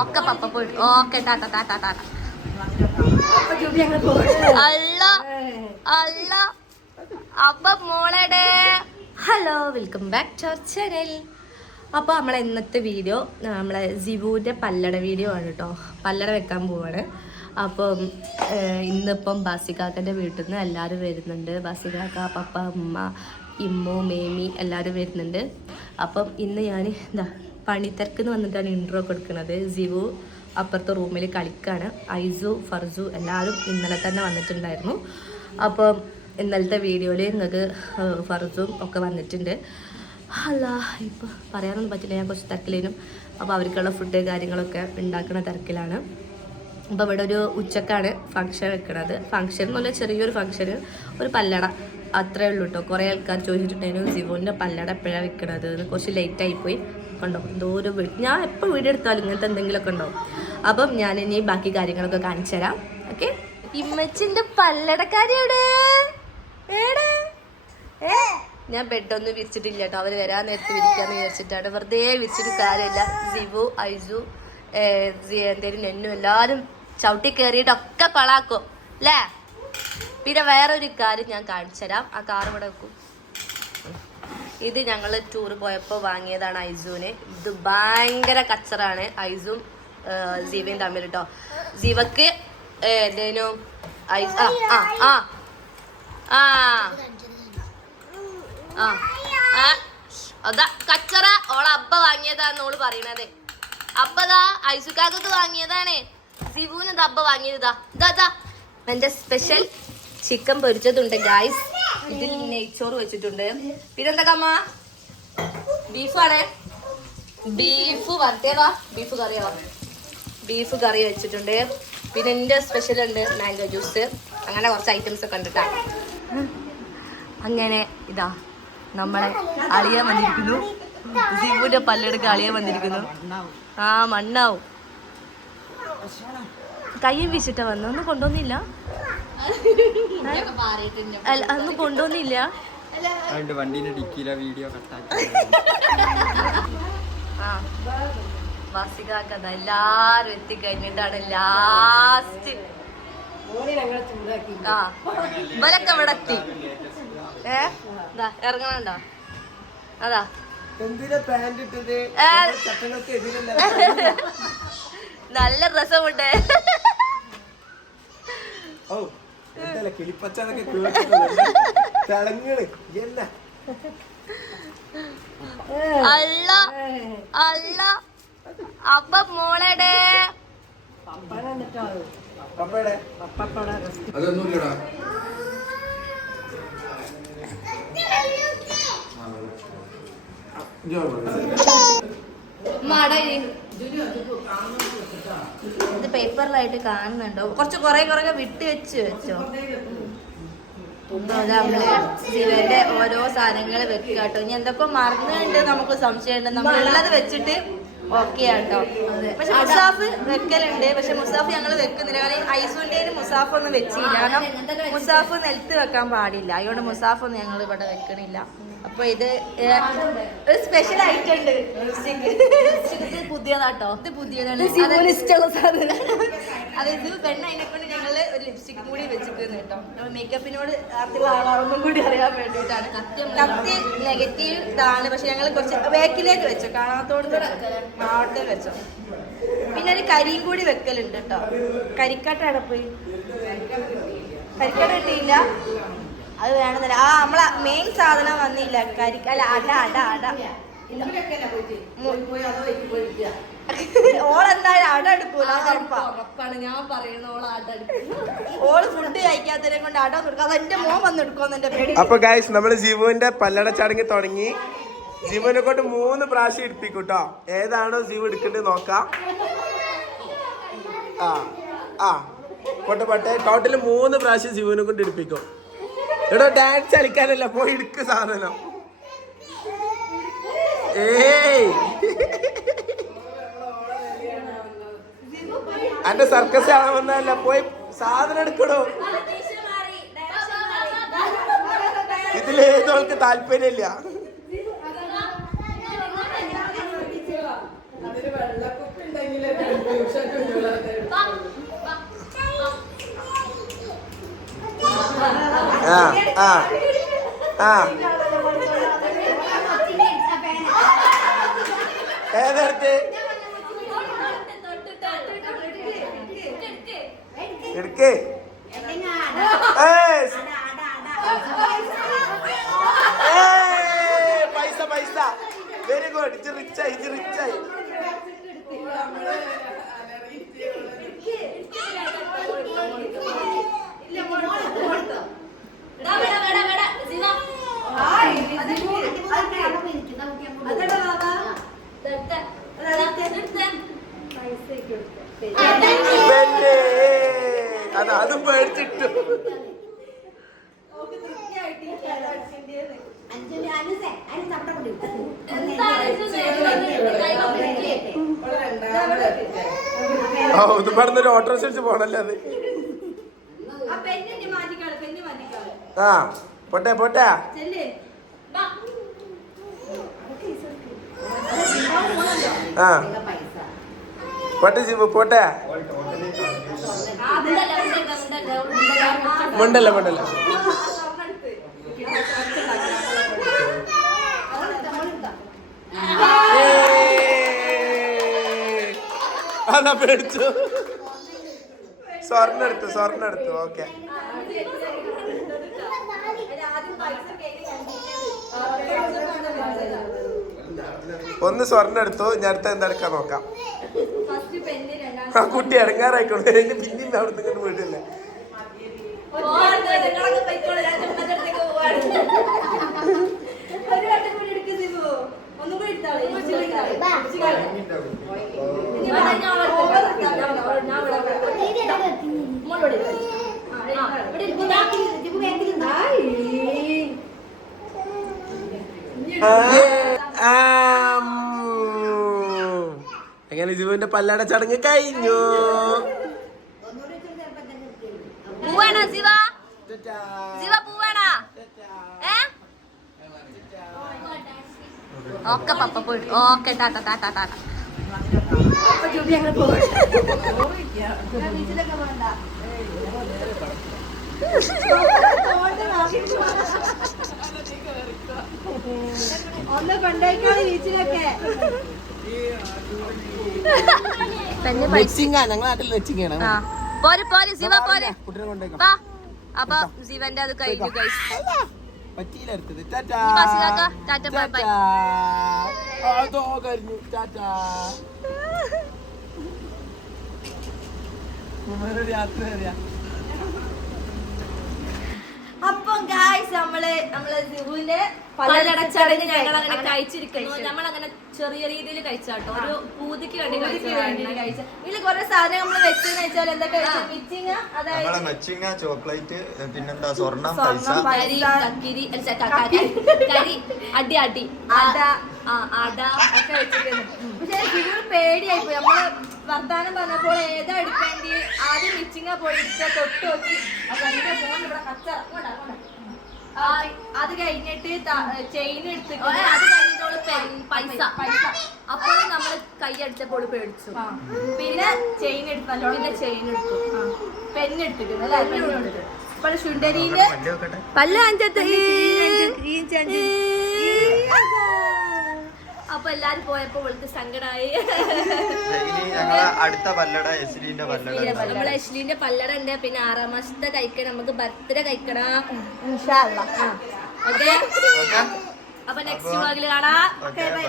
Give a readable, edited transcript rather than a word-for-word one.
ഒക്കെ പപ്പ പോയിട്ട് ഓക്കെ ടാറ്റ ടാറ്റ ടാറ്റ. അല്ല അല്ല അപ്പൊ മോളടെ hello, welcome back to our channel. അപ്പോൾ നമ്മളെ ഇന്നത്തെ വീഡിയോ നമ്മളെ ജിവുവിൻ്റെ പല്ലട വീഡിയോ ആണ് കേട്ടോ. പല്ലട വെക്കാൻ പോവാണ്. അപ്പം ഇന്നിപ്പം ബാസികാക്കൻ്റെ വീട്ടിൽ നിന്ന് എല്ലാവരും വരുന്നുണ്ട്. ബാസികാക്ക, പപ്പ, ഉമ്മ, ഇമ്മു, മേമി എല്ലാവരും വരുന്നുണ്ട്. അപ്പം ഇന്ന് ഞാൻ എന്താ പണിത്തിരക്കെന്ന് വന്നിട്ടാണ് ഇൻട്രോ കൊടുക്കുന്നത്. ജിവു അപ്പുറത്തെ റൂമിൽ കളിക്കാണ്. ഐസു, ഫർസു എല്ലാവരും ഇന്നലെ തന്നെ വന്നിട്ടുണ്ടായിരുന്നു. അപ്പം ഇന്നലത്തെ വീഡിയോയിൽ നിങ്ങൾക്ക് ഫർസും ഒക്കെ വന്നിട്ടുണ്ട്. അല്ല ഇപ്പോൾ പറയാനൊന്നും പറ്റില്ല, ഞാൻ കുറച്ച് തിരക്കിലേനും. അപ്പോൾ അവർക്കുള്ള ഫുഡ് കാര്യങ്ങളൊക്കെ ഉണ്ടാക്കുന്ന തിരക്കിലാണ്. അപ്പോൾ ഇവിടെ ഒരു ഉച്ചക്കാണ് ഫംഗ്ഷൻ വെക്കണത്. ഫംഗ്ഷൻ എന്ന് പറഞ്ഞാൽ ചെറിയൊരു ഫംഗ്ഷന്, ഒരു പല്ലട അത്രേ ഉള്ളൂ കേട്ടോ. കുറേ ആൾക്കാർ ചോദിച്ചിട്ടുണ്ടായിരുന്നു ജിവുവിൻ്റെ പല്ലട എപ്പോഴാണ് വെക്കണത് എന്ന്. കുറച്ച് ലേറ്റായിപ്പോയി കണ്ടോ. എന്തോ ഒരു ഞാൻ എപ്പോൾ വീഡിയോ എടുത്താലും ഇങ്ങനത്തെ എന്തെങ്കിലുമൊക്കെ ഉണ്ടാവും. അപ്പം ഞാനിനി ബാക്കി കാര്യങ്ങളൊക്കെ കാണിച്ചു തരാം. ഓക്കെ. ഇമ്മച്ചിൻ്റെ പല്ലടക്കാരിയുടെ ഞാൻ ബെഡൊന്നും വിരിച്ചിട്ടില്ല കേട്ടോ. അവർ വരാൻ നേരത്ത് വിരിക്കാന്ന് വിചാരിച്ചിട്ടാണ്. വെറുതെ വിരിച്ചിട്ട് കാര്യമില്ല. ജിവു, ഐസു, എന്തേലും നെന്നും എല്ലാവരും ചവിട്ടി കയറിയിട്ടൊക്കെ കൊളാക്കും അല്ലേ. പിന്നെ വേറൊരു കാര്യം ഞാൻ കാണിച്ചു തരാം. ആ കാർ ഇവിടെ വെക്കും. ഇത് ഞങ്ങൾ ടൂർ പോയപ്പോൾ വാങ്ങിയതാണ് ഐസുവിന്. ഇത് ഭയങ്കര കച്ചറാണ് ഐസും ജീവയും തമ്മിൽ കേട്ടോ. ജീവക്ക് എന്തേനും ഐസ് അതാ കച്ചറ ഓള അബ്ബ വാങ്ങിയതാന്ന് ഓള് പറയണത്. അബ്ബതാ ഐസുക്കാക്കത്ത് വാങ്ങിയതാണ്. സിവുവിന് ഇത് അബ്ബ വാങ്ങിയതാ. ഇതാ എന്റെ സ്പെഷ്യൽ ചിക്കൻ പൊരിച്ചതുണ്ട് ഗായ്സ്. ഇതിൽ നെയ്ച്ചോറ് വെച്ചിട്ടുണ്ട്. പിന്നെന്തൊക്കെ അമ്മ? ബീഫാണ്. ബീഫ് വരട്ടിയതാ. ബീഫ് കറി വെച്ചിട്ടുണ്ട്. പിന്നെ എൻ്റെ സ്പെഷ്യൽ ഉണ്ട് മാംഗോ ജ്യൂസ്. അങ്ങനെ കുറച്ച് ഐറ്റംസ് ഒക്കെ ഉണ്ട് കേട്ടോ. അങ്ങനെ ഇതാ നമ്മളെ അളിയാൻ വന്നിരിക്കുന്നു. ജിവുവിന്റെ പല്ലെടുക്ക അളിയാൻ വന്നിരിക്കുന്നു. ആ മണ്ണാവും. കയ്യും വീശിട്ട വന്നു. ഒന്നും കൊണ്ടുവന്നില്ല. അതൊന്നും കൊണ്ടുവന്നില്ല. വാസികാക്കഥ എല്ലാരും എത്തിക്കഴിഞ്ഞിട്ടാണ് ലാസ്റ്റ് ഇവരൊക്കെ ഇവിടെ എത്തി. ഇറങ്ങണോ? അതാ നല്ല രസമുണ്ട്. അല്ല അല്ല അപ്പൊ മോളടെ അതൊന്നുമില്ലടാ. ഇത് പേപ്പറിലായിട്ട് കാണുന്നുണ്ടോ? കുറേ വിട്ട് വെച്ചോ. നമ്മള് ശിവന്റെ ഓരോ സാധനങ്ങൾ വെക്കുക കേട്ടോ. ഇനി എന്തൊക്കെ മറന്നുണ്ട് നമുക്ക് സംശയമുണ്ട്. നമ്മളുള്ളത് വെച്ചിട്ട് ഓക്കെ ആട്ടോ. പക്ഷെ മുസാഫ് വെക്കലുണ്ട്. പക്ഷെ മുസാഫ് ഞങ്ങൾ വെക്കുന്നില്ല. കാരണം ഐസുവിന്റെയും മുസാഫ് ഒന്നും വെച്ചില്ല. കാരണം മുസാഫ് നിലത്ത് വെക്കാൻ പാടില്ല. അതുകൊണ്ട് മുസാഫ് ഒന്നും ഞങ്ങൾ ഇവിടെ വെക്കണില്ല. അപ്പൊ ഇത് ഒരു സ്പെഷ്യൽ ഐറ്റം ഉണ്ട്. പുതിയതാട്ടോ. ഇത് പുതിയതാണ്. ഇഷ്ടമുള്ള സാധനം. അതായത് പെണ്ണ് അതിനെ കൊണ്ട് ഞങ്ങള് ഒരു ലിപ്സ്റ്റിക് കൂടി വെച്ചിരിക്കുന്നു കേട്ടോ. മേക്കപ്പിനോട് ആർക്കുള്ള ആളാണെന്നും കൂടി അറിയാൻ വേണ്ടിയിട്ടാണ്. കത്തി നെഗറ്റീവ് ഇതാണ്. പക്ഷെ ഞങ്ങൾ കുറച്ച് ബാക്കിലേക്ക് വെച്ചോ. കാണാത്തോട് മാവട്ടയിൽ വെച്ചോ. പിന്നെ ഒരു കരിയും കൂടി വെക്കലുണ്ട് കേട്ടോ. കരിക്കട്ട അടപ്പോയി. കരിക്കട്ട കിട്ടിയില്ല. അത് വേണമെന്നില്ല. നമ്മളെ മെയിൻ സാധനം വന്നില്ല. കരിക്കല്ല അട ഓളെന്തായാലും അട എടുക്കൂല. ഞാൻ പറയുന്ന ഓള് ഫുഡ് കഴിക്കാത്തതിനെ കൊണ്ട് അട കൊടുക്കാം. അതെന്റെ മോൻ വന്ന് എടുക്കുമെന്ന് എന്റെ പേടി. അപ്പൊ ഗൈസ് നമ്മള് ജിവുവിന്റെ പല്ലട ചടങ്ങ് തുടങ്ങി. ജിവുവിനെ കൊണ്ട് 3 പ്രാവശ്യം എടുപ്പിക്കും കേട്ടോ. ഏതാണോ ജിവു എടുക്കേണ്ടത് നോക്കാം. പൊട്ടെ ടോട്ടല് 3 പ്രാവശ്യം ജിവുവിനെ കൊണ്ട് എടുപ്പിക്കും. എടോ ഡാൻസ് കളിക്കാനല്ല, പോയി എടുക്ക സാധനം. അന്റെ സർക്കസ് ആണെന്നല്ല, പോയി സാധനം എടുക്കണോ. ഇതിലേതോൾക്ക് താല്പര്യമില്ല. ആ ആ ആ ഏതെടുത്ത് എടുക്കേ പൈസ പൈസ വെരി ഗുഡ്. ഇത് റിച്ചായി ഇത് റിച്ചായി. അതാ അതും പേടിച്ചിട്ടു. ഓ ഇത് പറഞ്ഞൊരു ഓട്ടോറിക്ഷ വെച്ച് പോണല്ലേ അത്. ആ പോട്ടെ പോട്ടെ. ആ പോട്ടെ ശിവ പോട്ടെ. മുണ്ടല്ല മുണ്ടല്ല. അതാ പേടിച്ചു. സ്വർണ്ണം എടുത്തു. ഓക്കെ ഒന്ന് സ്വർണ്ണം എടുത്തു. ഞാൻ അടുത്ത എന്തെടുക്കാൻ നോക്കാം. ആ കുട്ടി ഇറങ്ങാറായിക്കോട്ടെ. പിന്നീട് അവിടുന്ന് ഇങ്ങോട്ട് വീട്ടില്ലേ. അങ്ങനെ ജിബുവിന്റെ പല്ലാട ചടങ്ങ് കഴിഞ്ഞു. പൂവാണോ ശിവ? ശിവ പൂവാണോ? ഓക്കെ പപ്പ പോയി. ഓക്കെ ടാറ്റ ടാറ്റ ടാറ്റ. ഒന്ന് കൊണ്ടേക്കാണ് ബീച്ചിലൊക്കെ. പോര് പോര് ശിവ പോര്. അപ്പൊ ശിവന്റെ അത് കഴിഞ്ഞു ഗൈസ്. Tata bye bye. അപ്പം ഗായ്സ് നമ്മളെ സിബുവിന്റെ പലചടങ്ങ് ഞങ്ങൾ അങ്ങനെ കഴിച്ചിരിക്കുന്നു. നമ്മൾ അങ്ങനെ ചെറിയ രീതിയിൽ കഴിച്ചാട്ടോ. ഒരു പൂതിക്ക് വേണ്ടി കഴിച്ച. ഇതിൽ കുറെ സാധനം നമ്മൾ വെച്ചെന്ന് വെച്ചാൽ എന്തൊക്കെ മിച്ചിങ്ങ, അതായത് മെച്ചിങ്ങ, ചോക്ലേറ്റ്, പിന്നെന്താ സ്വർണം, പൈസ, കരി അടി അടി അട അട ഒക്കെ വെച്ചിട്ടുണ്ട്. പക്ഷെ സിബുവിന് പേടിയായി പോയി. നമ്മള് വർത്താനം പറഞ്ഞപ്പോൾ ഏതാ എടുക്കേണ്ടി ആദ്യം മിച്ചിങ്ങ പോയി എടുക്കുക, തൊട്ട് നോക്കി. അപ്പൊ എന്റെ ഫോൺ ഇവിടെ കച്ചറ അത് കഴിഞ്ഞിട്ട് ചെയിൻ എടുത്തിട്ട് അത് കഴിഞ്ഞിട്ടോള് പൈസ അപ്പോഴും നമ്മള് കൈയടിച്ചപ്പോൾ പേടിച്ചു. പിന്നെ ചെയിൻ എടുത്തു, പിന്നെ ചെയിൻ എടുത്തു, പെണ്ണെടുത്തിട്ടുണ്ട് അല്ലെ, പെണ്ണെടുത്തിട്ട് ഇപ്പോൾ ശുണ്ടരിയില് പല്ല അഞ്ചത്ത്. അപ്പൊ എല്ലാരും പോയപ്പോ ഇവൾക്ക് സങ്കടായി. അടുത്ത പല്ലട എസ്ലിന്റെ പല്ലട. നമ്മളെ എസ്ലിന്റെ പല്ലട ഉണ്ട്. പിന്നെ 6ാം മാസത്തെ കഴിക്കണം, നമുക്ക് ബർത്ത്ഡേ കഴിക്കണം. ഓക്കെ, അപ്പൊ നെക്സ്റ്റ് വ്ളോഗിൽ കാണാം. ബൈ.